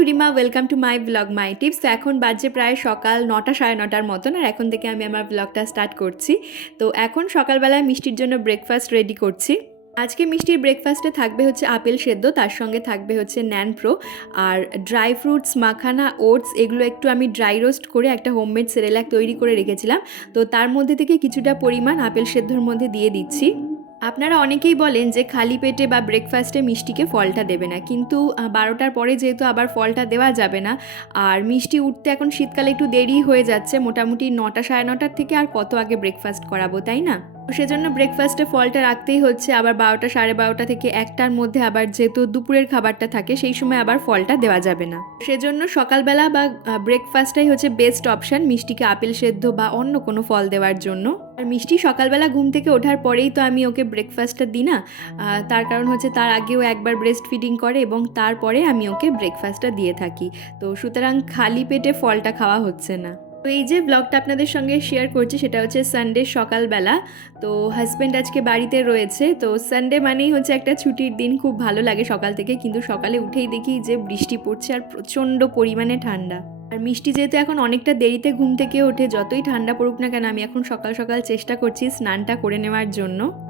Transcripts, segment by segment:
Madhurima welcome to my blog my tips তো এখন বাজে প্রায় সকাল নটা, সাড়ে নটার মতন, আর এখন থেকে আমি আমার ব্লগটা স্টার্ট করছি। তো এখন সকালবেলায় মিষ্টির জন্য ব্রেকফাস্ট রেডি করছি। আজকে মিষ্টির ব্রেকফাস্টে থাকবে হচ্ছে আপেল সেদ্ধ, তার সঙ্গে থাকবে হচ্ছে ন্যান প্রো। আর ড্রাই ফ্রুটস মাখানা ওটস এগুলো একটু আমি ড্রাই রোস্ট করে একটা হোমমেড সেরেলাক তৈরি করে রেখেছিলাম। তো তার মধ্যে থেকে কিছুটা পরিমাণ আপেল সেদ্ধর মধ্যে দিয়ে দিচ্ছি। আপনারা অনেকেই বলেন যে খালি পেটে বা ব্রেকফাস্টে মিষ্টিকে ফলটা দেবে না। কিন্তু বারোটার পরে যেহেতু আবার ফলটা দেওয়া যাবে না, আর মিষ্টি উঠতে এখন শীতকালে একটু দেরি হয়ে যাচ্ছে, মোটামুটি নটা সাড়ে নটার থেকে আর কত আগে ব্রেকফাস্ট করাবো, তাই না? সেজন্য ব্রেকফাস্টে ফলটা রাখতেই হচ্ছে, আবার বারোটা সাড়ে বারোটা থেকে একটার মধ্যে আবার যেহেতু দুপুরের খাবারটা থাকে, সেই সময় আবার ফলটা দেওয়া যাবে না। সেজন্য সকালবেলা বা ব্রেকফাস্টটাই হচ্ছে বেস্ট অপশান মিষ্টিকে আপেল সেদ্ধ বা অন্য কোনো ফল দেওয়ার জন্য। আর মিষ্টি সকালবেলা ঘুম থেকে ওঠার পরেই তো আমি ওকে ব্রেকফাস্টটা দিই না। তার কারণ হচ্ছে তার আগেও একবার ব্রেস্ট ফিডিং করে এবং তারপরে আমি ওকে ব্রেকফাস্টটা দিয়ে থাকি। তো সুতরাং খালি পেটে ফলটা খাওয়া হচ্ছে না। তো এই যে ব্লগটা আপনাদের সঙ্গে শেয়ার করছি সেটা হচ্ছে সানডে সকালবেলা। তো হাজব্যান্ড আজকে বাড়িতে রয়েছে। তো সানডে মানেই হচ্ছে একটা ছুটির দিন। খুব ভালো লাগে সকাল থেকে। কিন্তু সকালে উঠেই দেখি যে বৃষ্টি পড়ছে আর প্রচণ্ড পরিমাণে ঠান্ডা। আর মিষ্টি যেহেতু এখন অনেকটা দেরিতে ঘুম থেকে ওঠে, যতই ঠান্ডা পড়ুক না কেন, আমি এখন সকাল সকাল চেষ্টা করছি স্নানটা করে নেওয়ার জন্য।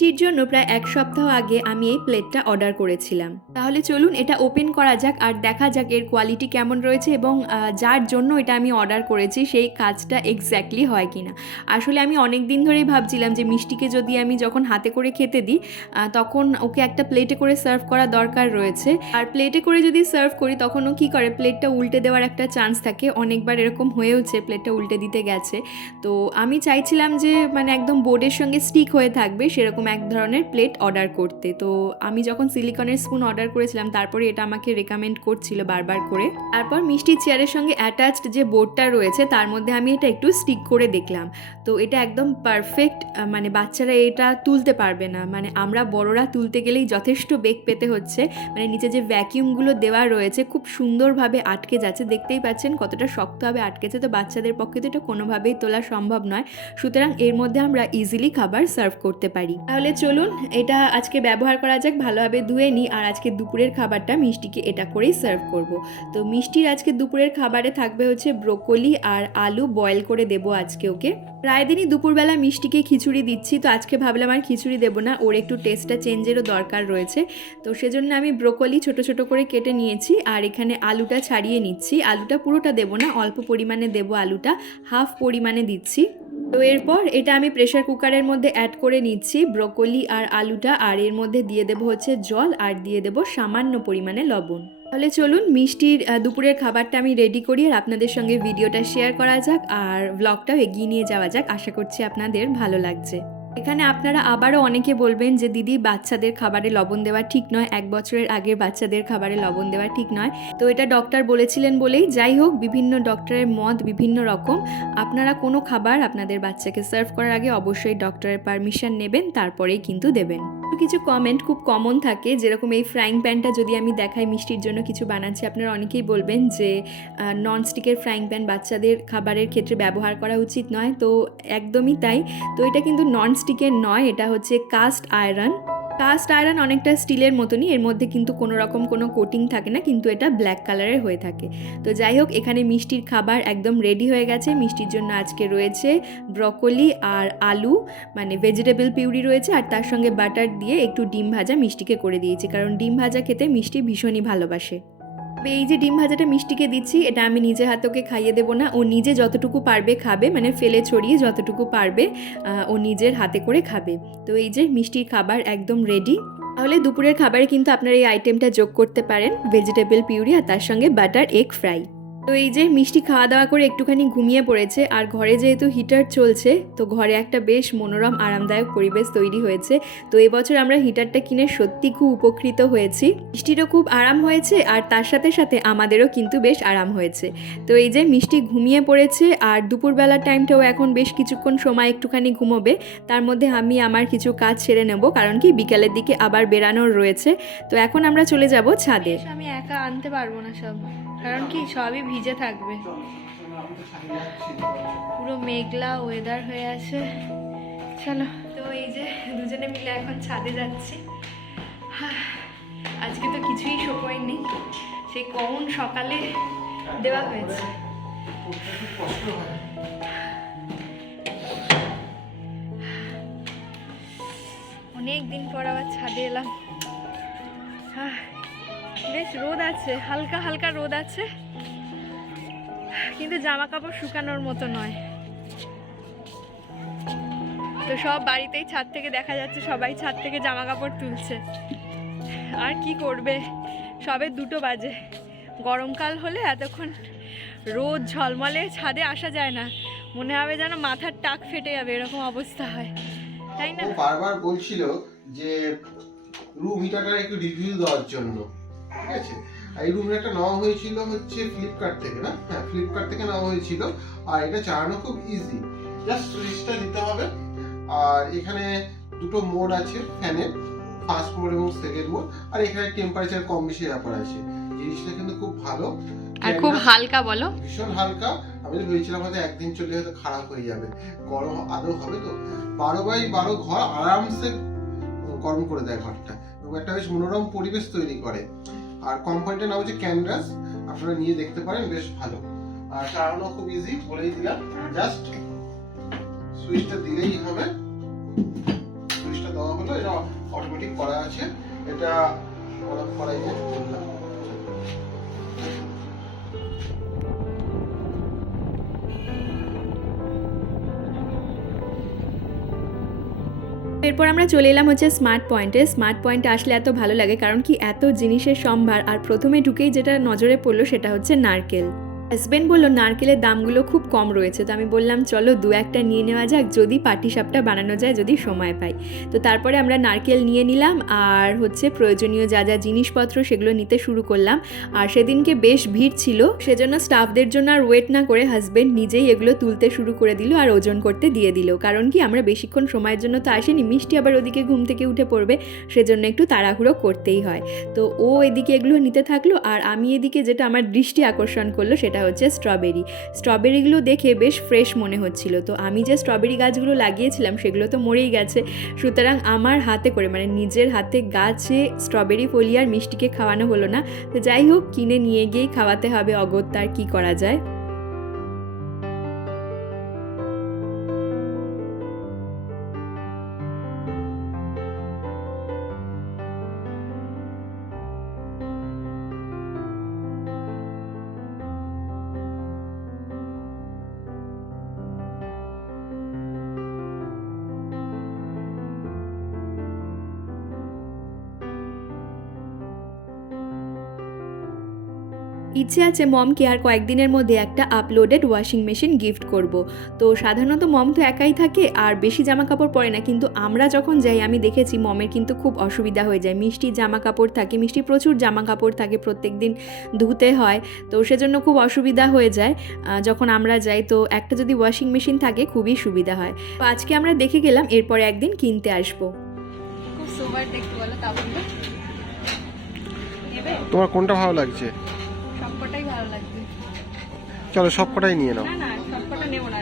মিষ্টির জন্য প্রায় এক সপ্তাহ আগে আমি এই প্লেটটা অর্ডার করেছিলাম। তাহলে চলুন এটা ওপেন করা যাক আর দেখা যাক এর কোয়ালিটি কেমন রয়েছে এবং যার জন্য এটা আমি অর্ডার করেছি সেই কাজটা এক্স্যাক্টলি হয় কিনা। আসলে আমি অনেক দিন ধরেই ভাবছিলাম যে মিষ্টিকে যদি আমি যখন হাতে করে খেতে দিই তখন ওকে একটা প্লেটে করে সার্ভ করা দরকার রয়েছে। আর প্লেটে করে যদি সার্ভ করি, তখন ও কী করে, প্লেটটা উল্টে দেওয়ার একটা চান্স থাকে। অনেকবার এরকম হয়েওছে, প্লেটটা উল্টে দিতে গেছে। তো আমি চাইছিলাম যে মানে একদম বোর্ডের সঙ্গে স্টিক হয়ে থাকবে, সেরকম এক ধরনের প্লেট অর্ডার করতে। তো আমি যখন সিলিকনের স্পুন অর্ডার করেছিলাম, তারপরে এটা আমাকে রেকমেন্ড করছিল বারবার করে। তারপর মিষ্টি চেয়ারের সঙ্গে অ্যাটাচড যে বোর্ডটা রয়েছে, তার মধ্যে আমি এটা একটু স্টিক করে দেখলাম। তো এটা একদম পারফেক্ট মানে বাচ্চারা এটা তুলতে পারবে না। মানে আমরা বড়রা তুলতে গেলেই যথেষ্ট বেগ পেতে হচ্ছে। মানে নিচে যে ভ্যাকিউমগুলো দেওয়া রয়েছে, খুব সুন্দরভাবে আটকে যাচ্ছে। দেখতেই পাচ্ছেন কতটা শক্তভাবে আটকেছে। তো বাচ্চাদের পক্ষে তো এটা কোনোভাবেই তোলা সম্ভব নয়। সুতরাং এর মধ্যে আমরা ইজিলি খাবার সার্ভ করতে পারি। তাহলে চলুন, এটা আজকে ব্যবহার করা যাক, ভালোভাবে ধুয়ে নিই। আর আজকে দুপুরের খাবারটা মিষ্টিকে এটা করেই সার্ভ করব। তো মিষ্টির আজকে দুপুরের খাবারে থাকবে হচ্ছে ব্রোকলি আর আলু বয়েল করে দেবো আজকে ওকে। প্রায় দিনই দুপুরবেলা মিষ্টিকে খিচুড়ি দিচ্ছি, তো আজকে ভাবলাম আর খিচুড়ি দেবো না, ওর একটু টেস্টটা চেঞ্জেরও দরকার রয়েছে। তো সেজন্য আমি ব্রোকলি ছোট ছোট করে কেটে নিয়েছি আর এখানে আলুটা ছাড়িয়ে নিচ্ছি। আলুটা পুরোটা দেবো না, অল্প পরিমাণে দেবো আলুটা, হাফ পরিমাণে দিচ্ছি। তো এরপর এটা আমি প্রেশার কুকারের মধ্যে অ্যাড করে নিচ্ছি। ব্রোকলি আর আলুটা আর এর মধ্যে দিয়ে দেবো হচ্ছে জল আর দিয়ে দেবো সামান্য পরিমাণে লবণ। তাহলে চলুন মিষ্টির দুপুরের খাবারটা আমি রেডি করি আর আপনাদের সঙ্গে ভিডিওটা শেয়ার করা যাক আর ব্লগটাও এগিয়ে নিয়ে যাওয়া যাক। আশা করছি আপনাদের ভালো লাগছে। এখানে আপনারা আবারও অনেকে বলবেন যে, দিদি, বাচ্চাদের খাবারে লবণ দেওয়া ঠিক নয়। এক বছরের আগের বাচ্চাদের খাবারে লবণ দেওয়া ঠিক নয়। তো এটা ডক্টর বলেছিলেন বলেই যাই হোক, বিভিন্ন ডক্টরের মত বিভিন্ন রকম। আপনারা কোনো খাবার আপনাদের বাচ্চাকে সার্ভ করার আগে অবশ্যই ডক্টরের পারমিশন নেবেন, তারপরেই কিন্তু দেবেন। কিছু কমেন্ট খুব কমন থাকে, যেরকম এই ফ্রাইং প্যানটা যদি আমি দেখাই মিষ্টির জন্য কিছু বানাচ্ছি, আপনারা অনেকেই বলবেন যে ননস্টিকের ফ্রাইং প্যান বাচ্চাদের খাবারের ক্ষেত্রে ব্যবহার করা উচিত নয়। তো একদমই তাই। তো এটা কিন্তু ননস্টিকের নয়, এটা হচ্ছে কাস্ট আয়রন কাস্ট আয়রন অনেকটা স্টিলের মতনই, এর মধ্যে কিন্তু কোনো রকম কোনো কোটিং থাকে না, কিন্তু এটা ব্ল্যাক কালারের হয়ে থাকে। তো যাই হোক, এখানে মিষ্টির খাবার একদম রেডি হয়ে গেছে। মিষ্টির জন্য আজকে রয়েছে ব্রকলি আর আলু মানে ভেজিটেবল পিউরি রয়েছে, আর তার সঙ্গে বাটার দিয়ে একটু ডিম ভাজা মিষ্টিকে করে দিয়েছি, কারণ ডিম ভাজা খেতে মিষ্টি ভীষণই ভালোবাসে। এই যে ডিম ভাজাটা মিষ্টিকে দিচ্ছি, এটা আমি নিজে হাতকে খাইয়ে দেবো না। ও নিজে যতটুকু পারবে খাবে মানে ফেলে ছড়িয়ে যতটুকু পারবে ও নিজের হাতে করে খাবে। তো এই যে মিষ্টির খাবার একদম রেডি তাহলে দুপুরের খাবারে কিন্তু আপনারা এই আইটেমটা যোগ করতে পারেন ভেজিটেবল পিউরি আর তার সঙ্গে বাটার এগ ফ্রাই তো এই যে মিষ্টি খাওয়া দাওয়া করে একটুখানি ঘুমিয়ে পড়েছে, আর ঘরে যেহেতু হিটার চলছে, তো ঘরে একটা বেশ মনোরম, আরামদায়ক পরিবেশ তৈরি হয়েছে। তো এবছর আমরা হিটারটা কিনে সত্যি খুব উপকৃত হয়েছি। মিষ্টিরও খুব আরাম হয়েছে, আর তার সাথে সাথে আমাদেরও কিন্তু বেশ আরাম হয়েছে। তো এই যে মিষ্টি ঘুমিয়ে পড়েছে, আর দুপুরবেলার টাইমটাও এখন বেশ কিছুক্ষণ সময় একটুখানি ঘুমোবে, তার মধ্যে আমি আমার কিছু কাজ সেরে নেব, কারণ কি বিকালের দিকে আবার বেরানোর রয়েছে। তো এখন আমরা চলে যাব ছাদে। আমি একা আনতে পারব না সব। কারণ কি সবই ভিজে থাকবে। পুরো মেঘলা ওয়েদার হয়ে আছে। চলো তো এই যে দুজনে মিলে এখন ছাদে যাচ্ছি। আজকে তো কিছুই সময় নেই। সেই কখন সকালে দেওয়া হয়েছে। অনেক দিন পর আবার ছাদে এলাম। আহ, বেশ রোদ আছে, হালকা হালকা রোদ আছে। কিন্তু জামা কাপড় শুকানোর মতো নয়। তো সব বাড়িতেই ছাদ থেকে দেখা যাচ্ছে, সবাই ছাদ থেকে জামা কাপড় তুলছে। আর কি করবে? সবে দুটো বাজে। গরমকাল হলে এতক্ষণ রোদ ঝলমলে, ছাদে আসা যায় না। মনে হবে যেন মাথার টাক ফেটে যাবে, এরকম অবস্থা হয়। তাই না? বারবার বলছিল যে রুম হিটারটার একটু রিভিউ দেওয়ার জন্য। ঠিক আছে? এই রুম নেওয়া হয়েছিল হচ্ছে ফ্লিপকার্ট থেকে না? হ্যাঁ ফ্লিপকার্ট থেকে নেওয়া হয়েছিল। আর এটা চালানো খুব ইজি জাস্ট সুইচটা দিতে হবে। আর এখানে দুটো মোড আছে ফ্যানের ফার্স্ট মোড এবং সেকেন্ড মোড আর এখানে টেম্পারেচার কম বেশি ব্যাপার আছে। জিনিসটা কিন্তু খুব ভালো। আর খুব হালকা বলো। ভীষণ হালকা। আমি তো ভেবেছিলাম হয়তো একদিন চলে হয়তো খারাপ হয়ে যাবে। গরম আদৌ হবে তো? বারো বাই বারো ঘর আরামসে গরম করে দেয় ঘরটা। এবং একটা বেশ মনোরম পরিবেশ তৈরি করে। আর কোম্পানিটার নাম হচ্ছে ক্যানভাস আপনারা নিয়ে দেখতে পারেন, বেশ ভালো। আর চালানো খুব ইজি বলেই দিলাম। জাস্ট সুইচটা দিলেই হবে। সুইচটা দেওয়া হলো, এটা অটোমেটিক করা আছে। এটা করাই বললাম এরপর আমরা চলে এলাম হচ্ছে স্মার্ট পয়েন্টে স্মার্ট পয়েন্টে আসলে এত ভালো লাগে, কারণ কি এত জিনিসের সম্ভার আর প্রথমে ঢুকেই যেটা নজরে পড়ল সেটা হচ্ছে নারকেল। হাজবেন্ড বলল, নারকেলের দামগুলো খুব কম রয়েছে। তো আমি বললাম, চলো দু একটা নিয়ে নেওয়া যাক, যদি পাটি সাপটা বানানো যায়, যদি সময় পাই। তো তারপরে আমরা নারকেল নিয়ে নিলাম, আর হচ্ছে প্রয়োজনীয় যা যা জিনিসপত্র সেগুলো নিতে শুরু করলাম। আর সেদিনকে বেশ ভিড় ছিল, সেজন্য স্টাফদের জন্য আর ওয়েট না করে হাজবেন্ড নিজেই এগুলো তুলতে শুরু করে দিল আর ওজন করতে দিয়ে দিল। কারণ কি, আমরা বেশিক্ষণ সময়ের জন্য তো আসিনি, মিষ্টি আবার ওদিকে ঘুম থেকে উঠে পড়বে, সেজন্য একটু তাড়াহুড়ো করতেই হয়। তো ও এদিকে এগুলো নিতে থাকল, আর আমি এদিকে যেটা আমার দৃষ্টি আকর্ষণ করল, সেটা হচ্ছে স্ট্রবেরি স্ট্রবেরিগুলো দেখে বেশ ফ্রেশ মনে হচ্ছিল। তো আমি যে স্ট্রবেরি গাছগুলো লাগিয়েছিলাম, সেগুলো তো মরেই গেছে। সুতরাং আমার হাতে করে মানে নিজের হাতে গাছে স্ট্রবেরি ফলিয়ার মিষ্টিকে খাওয়ানো হলো না। তো যাই হোক, কিনে নিয়ে গিয়েই খাওয়াতে হবে অগত্যার কি করা যায়? ইচ্ছে আছে মমকে আর কয়েকদিনের মধ্যে একটা আপলোডেড ওয়াশিং মেশিন গিফট করব। তো সাধারণত মম তো একাই থাকে আর বেশি জামা কাপড় পরে না কিন্তু আমরা যখন যাই আমি দেখেছি মমের কিন্তু খুব অসুবিধা হয়ে যায়। মিষ্টি জামা কাপড় থাকে মিষ্টি প্রচুর জামা কাপড় থাকে প্রত্যেক দিন ধুতে হয় তো সেজন্য খুব অসুবিধা হয়ে যায় যখন আমরা যাই তো একটা যদি ওয়াশিং মেশিন থাকে খুবই সুবিধা হয়। তো আজকে আমরা দেখে গেলাম এরপরে একদিন কিনতে আসব। তোমার কোনটা ভালো লাগছে? সবকটাই ভালো লাগবে। চলো সবকটাই নিয়ে নাও। না না সবকটা নেব না।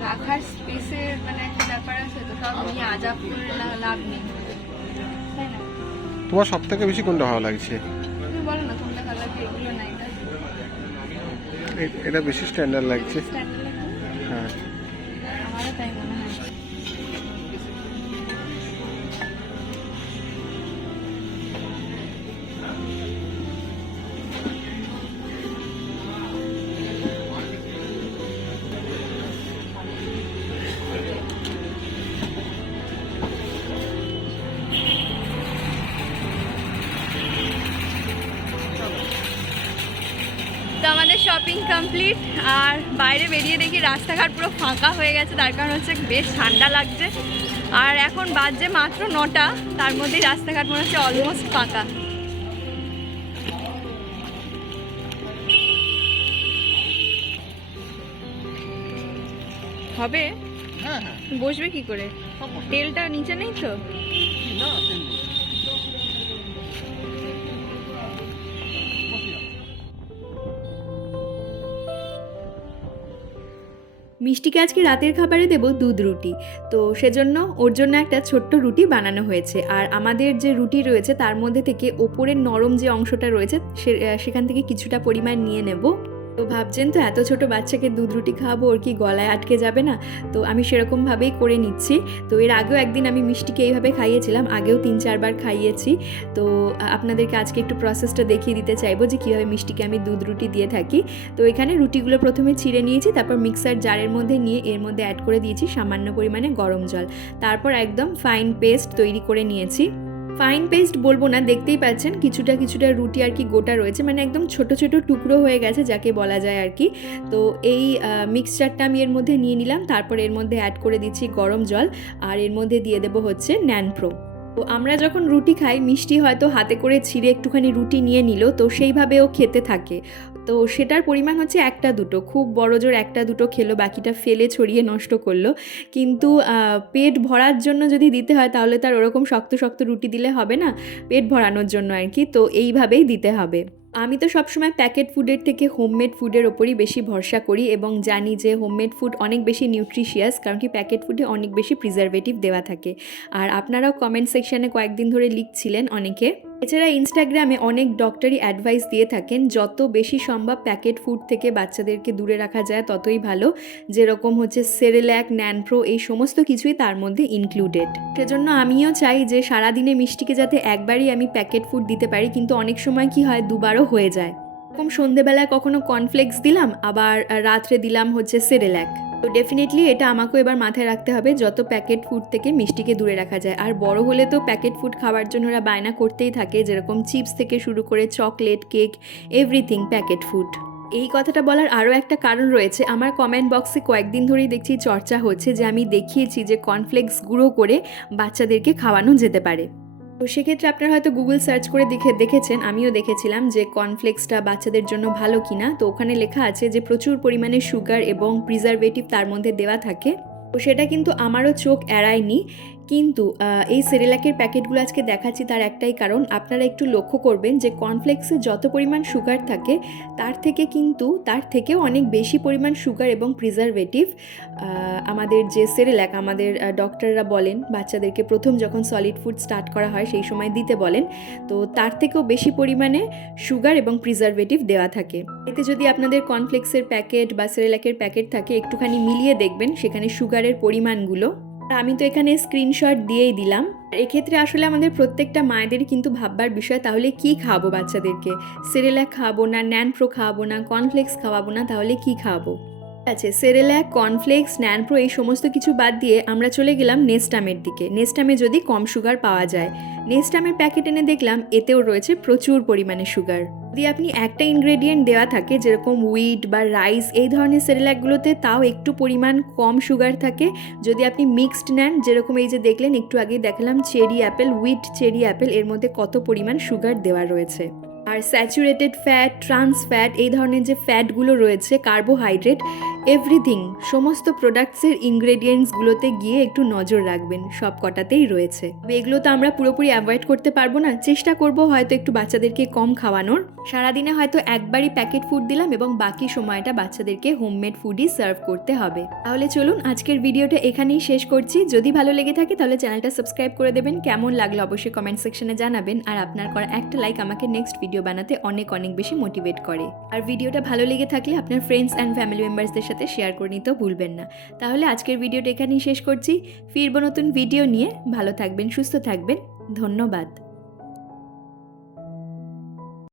রাখার স্পেসের মানে একটা ব্যাপার আছে তো সব নিয়ে আজাব করে লা- লাভ নেই। তোমার সব থেকে বেশি কোনটা ভালো লাগছে? তুমি বলো না কোনটা ভালো লাগছে এগুলো না এটা। এটা বেশি স্ট্যান্ডার্ড লাগছে? হ্যাঁ। শপিং কমপ্লিট আর বাইরে বেরিয়ে দেখি রাস্তাঘাট পুরো ফাঁকা হয়ে গেছে তার কারণ হচ্ছে বেশ ঠান্ডা লাগছে। আর এখন বাজছে মাত্র নটা তার মধ্যেই রাস্তাঘাট মনে হচ্ছে অলমোস্ট ফাঁকা। হবে? হ্যাঁ হ্যাঁ। বসবে কি করে? তেলটা নিচে নেই তো? না মিষ্টিকে আজকে রাতের খাবারে দেব দুধ রুটি। তো সেজন্য ওর জন্য একটা ছোট্ট রুটি বানানো হয়েছে। আর আমাদের যে রুটি রয়েছে, তার মধ্যে থেকে ওপরের নরম যে অংশটা রয়েছে সেখান থেকে কিছুটা পরিমাণ নিয়ে নেব। তো ভাবছেন তো এত ছোট বাচ্চাকে দুধ রুটি খাওয়াবো, ওর কি গলায় আটকে যাবে না? তো আমি সেরকমভাবেই করে নিচ্ছি। তো এর আগেও একদিন আমি মিষ্টিকে এইভাবে খাইয়েছিলাম, আগেও তিন চারবার খাইয়েছি। তো আপনাদেরকে আজকে একটু প্রসেসটা দেখিয়ে দিতে চাইব যে কীভাবে মিষ্টিকে আমি দুধ রুটি দিয়ে থাকি। তো এখানে রুটিগুলো প্রথমে ছিঁড়ে নিয়েছি, তারপর মিক্সার জারের মধ্যে নিয়ে এর মধ্যে অ্যাড করে দিয়েছি সামান্য পরিমাণে গরম জল। তারপর একদম ফাইন পেস্ট তৈরি করে নিয়েছি। ফাইন পেস্ট বলব না, দেখতেই পাচ্ছেন কিছুটা কিছুটা রুটি আর কি গোটা রয়েছে মানে একদম ছোট ছোট টুকরো হয়ে গেছে যাকে বলা যায় আর কি। তো এই মিক্সচারটা আমি এর মধ্যে নিয়ে নিলাম, তারপর এর মধ্যে অ্যাড করে দিচ্ছি গরম জল, আর এর মধ্যে দিয়ে দেবো হচ্ছে ন্যানপ্রো তো আমরা যখন রুটি খাই, মিষ্টি হয়তো হাতে করে ছিঁড়ে একটুখানি রুটি নিয়ে নিল, তো সেইভাবে ও খেতে থাকে। তো সেটার পরিমাণ হচ্ছে একটা দুটো। খুব বড় জোর একটা দুটো খেলো, বাকিটা ফেলে ছড়িয়ে নষ্ট করল। কিন্তু পেট ভরার জন্য যদি দিতে হয় তাহলে তার ওরকম শক্ত শক্ত রুটি দিলে হবে না। পেট ভরানোর জন্য আর কি, তো এইভাবেই দিতে হবে। আমি তো সবসময় প্যাকেট ফুডের থেকে হোমমেড ফুডের ওপরই বেশি ভরসা করি এবং জানি যে হোমমেড ফুড অনেক বেশি নিউট্রিশিয়াস, কারণ কি প্যাকেট ফুডে অনেক বেশি প্রিজারভেটিভ দেওয়া থাকে। আর আপনারাও কমেন্ট সেকশানে কয়েকদিন ধরে লিখছিলেন অনেকে। এছাড়া ইনস্টাগ্রামে অনেক ডক্টরি অ্যাডভাইস দিয়ে থাকেন, যত বেশি সম্ভব প্যাকেট ফুড থেকে বাচ্চাদেরকে দূরে রাখা যায়, ততই ভালো। যেরকম হচ্ছে সেরেল্যাক ন্যানপ্রো এই সমস্ত কিছুই তার মধ্যে ইনক্লুডেড সেজন্য আমিও চাই যে সারাদিনে মিষ্টিকে যাতে একবারই আমি প্যাকেট ফুড দিতে পারি, কিন্তু অনেক সময় কি হয়, দুবারও হয়ে যায়। এরকম সন্ধেবেলায় কখনো কর্নফ্লেক্স দিলাম, আবার রাত্রে দিলাম হচ্ছে সেরেল্যাক তো ডেফিনেটলি এটা আমাকেও এবার মাথায় রাখতে হবে, যত প্যাকেট ফুড থেকে মিষ্টিকে দূরে রাখা যায়। আর বড় হলে তো প্যাকেট ফুড খাওয়ার জন্য ওরা বায়না করতেই থাকে, যেরকম চিপস থেকে শুরু করে chocolate cake everything packet food এই কথাটা বলার আরও একটা কারণ রয়েছে। আমার কমেন্ট বক্সে কয়েকদিন ধরেই দেখছি চর্চা হচ্ছে যে আমি দেখিয়েছি যে কর্নফ্লেক্স গুঁড়ো করে বাচ্চাদেরকে খাওয়ানো যেতে পারে। তো সেক্ষেত্রে আপনারা হয়তো গুগল সার্চ করে দেখে, দেখেছেন, আমিও দেখেছিলাম যে কর্নফ্লেক্সটা বাচ্চাদের জন্য ভালো কিনা। তো ওখানে লেখা আছে যে প্রচুর পরিমাণে সুগার এবং প্রিজারভেটিভ তার মধ্যে দেওয়া থাকে। তো সেটা কিন্তু আমারও চোখ এড়ায়নি। কিন্তু এই সেরেলাকের প্যাকেটগুলো আজকে দেখাচ্ছি তার একটাই কারণ, আপনারা একটু লক্ষ্য করবেন যে কর্নফ্লেক্সে যত পরিমাণ সুগার থাকে, তার থেকে কিন্তু, তার থেকেও অনেক বেশি পরিমাণ সুগার এবং প্রিজারভেটিভ আমাদের যে সেরেলাক আমাদের ডক্টররা বলেন, বাচ্চাদেরকে প্রথম যখন সলিড ফুড স্টার্ট করা হয়, সেই সময় দিতে বলেন, তো তার থেকেও বেশি পরিমাণে সুগার এবং প্রিজারভেটিভ দেওয়া থাকে। এতে যদি আপনাদের কর্নফ্লেক্সের প্যাকেট বা সেরেলাকের প্যাকেট থাকে, একটুখানি মিলিয়ে দেখবেন, সেখানে সুগারের পরিমাণগুলো। আমি তো এখানে স্ক্রিনশট দিয়েই দিলাম। এক্ষেত্রে আসলে আমাদের প্রত্যেকটা মায়েদের কিন্তু ভাববার বিষয়, তাহলে কি খাওয়াবো বাচ্চাদেরকে? সেরেলাক খাওয়াবো না ন্যানপ্রো খাওয়াবো না কর্নফ্লেক্স খাওয়াবো না, তাহলে কি খাওয়াবো? আছে। সেরেল্যাক কর্নফ্লেক্স, ন্যানপ্রো এই সমস্ত কিছু বাদ দিয়ে আমরা চলে গেলাম নেস্টামের দিকে। নেস্টামে যদি কম সুগার পাওয়া যায়। নেস্টামের প্যাকেট এনে দেখলাম, এতেও রয়েছে প্রচুর পরিমাণে সুগার। যদি আপনি একটা ইনগ্রেডিয়েন্ট দেওয়া থাকে, যেরকম উইট বা রাইস এই ধরনের সেরেল্যাকগুলোতে তাও একটু পরিমাণ কম সুগার থাকে। যদি আপনি মিক্সড নেন, যেরকম এই যে দেখলেন, একটু আগে দেখালাম চেরি অ্যাপেল উইট চেরি অ্যাপেল এর মধ্যে কত পরিমাণ সুগার দেওয়া রয়েছে। আর স্যাচুরেটেড ফ্যাট, ট্রান্স ফ্যাট, এই ধরনের যে ফ্যাটগুলো রয়েছে, কার্বোহাইড্রেট, এভরিথিং, সমস্ত প্রোডাক্টসের ইনগ্রেডিয়েন্টসগুলোতে গিয়ে একটু নজর রাখবেন সব কটাতেই রয়েছে এগুলো তো আমরা পুরোপুরি অ্যাভয়েড করতে পারব না, চেষ্টা করব হয়তো একটু বাচ্চাদেরকে কম খাওয়ানোর। সারাদিনে হয়তো একবারই প্যাকেট ফুড দিলাম এবং বাকি সময়টা বাচ্চাদেরকে হোমমেড ফুডই সার্ভ করতে হবে। তাহলে চলুন, আজকের ভিডিওটা এখানেই শেষ করছি। যদি ভালো লেগে থাকে তাহলে চ্যানেলটা সাবস্ক্রাইব করে দেবেন। কেমন লাগল অবশ্যই কমেন্ট সেকশনে জানাবেন। আর আপনার করা একটা লাইক আমাকে নেক্সট ভিডিও বানাতে অনেক অনেক বেশি মোটিভেট করে। আর ভিডিওটা ভালো লেগে থাকলে আপনার ফ্রেন্ডস অ্যান্ড ফ্যামিলি মেম্বার্সদের সাথে শেয়ার করে নিতেও ভুলবেন না। তাহলে আজকের ভিডিওটা এখানেই শেষ করছি। ফিরবো নতুন ভিডিও নিয়ে। ভালো থাকবেন, সুস্থ থাকবেন। ধন্যবাদ।